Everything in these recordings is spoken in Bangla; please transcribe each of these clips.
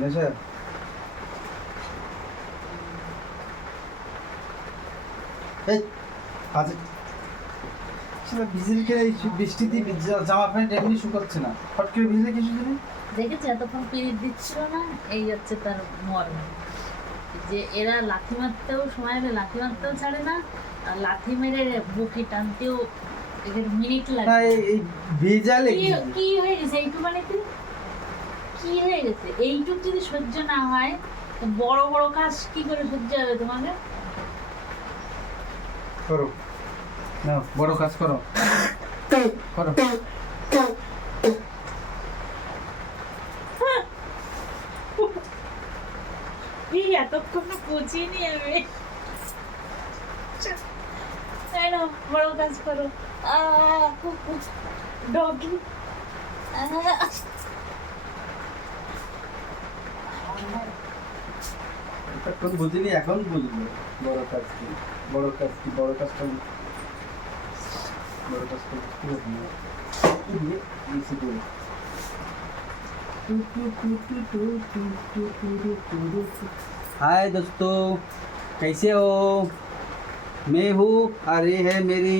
নেশা জামা প্যান্ট না দেখেছি এতক্ষণ পিরিত দিচ্ছিল না এই হচ্ছে তার মর্ম যে এরা লাথি মারতেও সময় লাথি মারতেও ছাড়ে না লাথি মেরে বুকে টানতেও এদের মিনিট না লাগে এই এই ভিজালে কি কি কি হয়ে গেছে? এইটুকানিতে কি? হয়ে গেছে? এইটুক যদি সহ্য না হয় বড় বড় কাজ কি করে সহ্য হবে তোমাকে? করো। না বড় কাজ করো। করো। এতক্ষণ পচিনি আমি। না বড় কাজ করো। আহ ডগি এখন বুঝিনি এখন বুঝবো বড় কাজ কি বড় কাজ কি বড় কাজটা বড় কাজটা বুঝতে পারবি না কি দিয়ে নিচে দিয়ে हाय दोस्तों कैसे हो मैं हूँ और ये है मेरी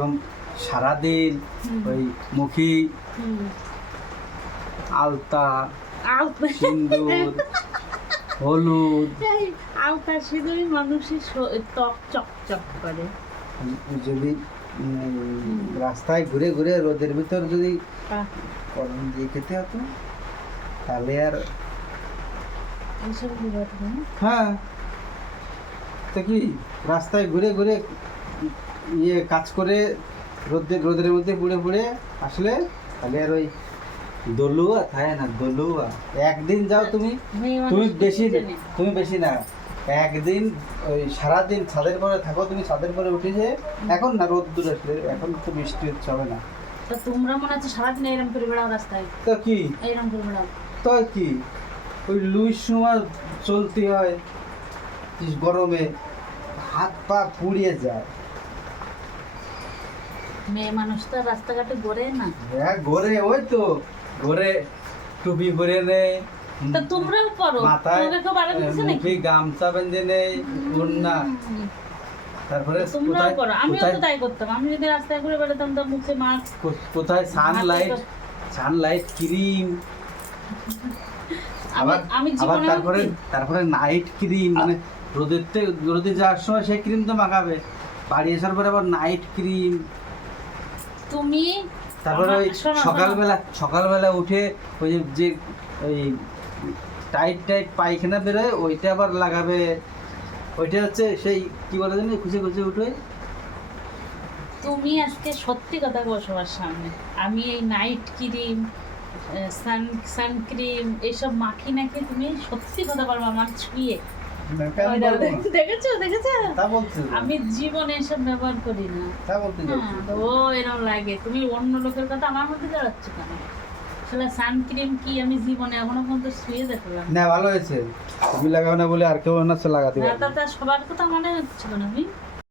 এরকম সারাদিন ওই মুখি আলতা সিন্দুর হলুদ। আলতা সিঁদুরই মানুষের ত্বক চকচক করে। যদি রাস্তায় ঘুরে ঘুরে রোদের ভিতর যদি কলম দিয়ে খেতে হতো তাহলে আর হ্যাঁ। তো কি রাস্তায় ঘুরে ঘুরে ইয়ে কাজ করে রোদের রোদের মধ্যে পুড়ে পুড়ে আসলে তাহলে আর ওই দলুয়া থাকে না দলুয়া। একদিন যাও তুমি তুমি বেশি তুমি বেশি না। একদিন ওই সারাদিন ছাদের পরে থাকো তুমি ছাদের পরে উঠে যে এখন না রোদ দূর আসলে এখন তো বৃষ্টি হচ্ছে হবে না। তা তোমরা মনে হচ্ছে সারাদিন এরম করে বেড়াও রাস্তায়। তো কি? এরম করে বেড়াও। তো কি? ওই লুই সময় চলতে হয় গরমে হাত পা পুড়িয়ে যায়। মেয়ে মানুষ তো রাস্তাঘাটে ঘোরে না? হ্যাঁ ঘরে ওই তো। ঘরে টুপি পরে নেই তা তোমরাও করো। মাথায় তোমাকে কেউ বারণ নাকি? গামছা বেঁধে নেই ওড়না তারপরে তোমরাও করো। আমিও তো তাই করতাম। আমি যদি রাস্তায় ঘুরে বেড়াতাম তো মুখে মাস্ক কোথায় সানলাইট? Sunlight cream. আবার আমি আবার তারপরে তারপরে নাইট ক্রিম। মানে রোদের রোদে যাওয়ার সময় সেই ক্রিম তো মাখাবে। বাড়ি আসার পরে আবার নাইট ক্রিম। তুমি তারপরে ওই। সকালবেলা সকালবেলা উঠে ওই যে ওই টাইট টাইট পায়খানা বেরোয় ওইটা আবার লাগাবে। ওইটা হচ্ছে সেই কি বলে জানি খুঁজে খুঁজে উঠে তুমি আজকে সত্যি কথা বলো সবার সামনে। আমি এই নাইট ক্রিম সান সানক্রিম এইসব মাখি নাকি তুমি সত্যি কথা বলব আমার ছুঁয়ে। দেখেছ দেখেছ? আমি জীবনে এসব ব্যবহার করি না। তা বলতে হ্যাঁ, ও এরকম লাগে। তুমি অন্য লোকের কথা আমার মধ্যে দাঁড়াচ্ছ কেন? আসলে সানক্রিম কি আমি জীবনে এখনও পর্যন্ত শুয়ে দেখলাম? না ভালো হয়েছে। তুমি লাগাও না বলে আর কেউ না লাগাতে না তা সবার কথা মনে হচ্ছে না আমি